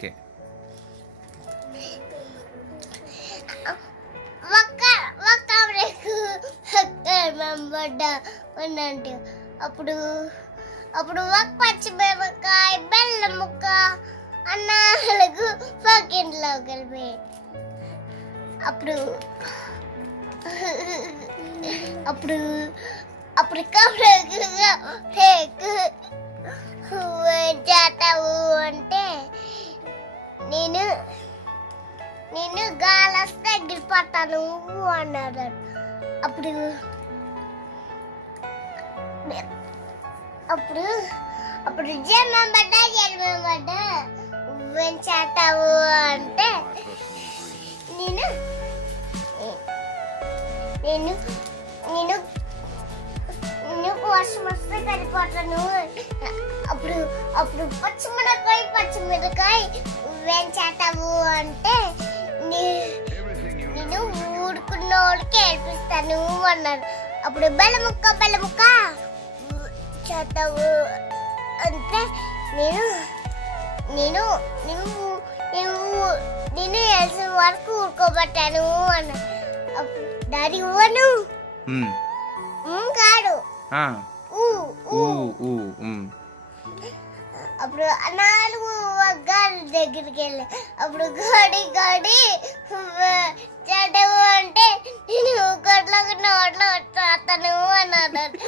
Okay. అప్పుడు అప్పుడు ఒక పచ్చిమిరపకాయ బెల్లం ముక్క అన్నాలకు పక్కింట్లోకి వెళ్ళిపోయి అప్పుడు అప్పుడు అప్పుడు చేస్తావు అంటే నేను నేను గాలొస్తే ఎగిరిపోతాను అన్నాడు. అప్పుడు అప్పుడు అప్పుడు జన్మపడ్డా నువ్వేం చేస్తావు అంటే నేను నేను నేను నేను వర్షం వస్తే కలిపోతాను. అప్పుడు అప్పుడు పచ్చిమిరకాయ నువ్వేం చేస్తావు అంటే నేను ఊరుకున్నోడికి ఏడిపిస్తాను అన్నాడు. అప్పుడు బెల్లముక్క చేస్తావు అంటే నేను నేను నువ్వు నువ్వు నేను వేసిన వరకు ఊరుకోబట్టాను అన్న. అప్పుడు డాడీ ఊను కాడు అప్పుడు 4 వగ్గాల దగ్గరికి వెళ్ళి అప్పుడు గడి చదవు అంటే నేను నోట్లో అతను అన్నాడు.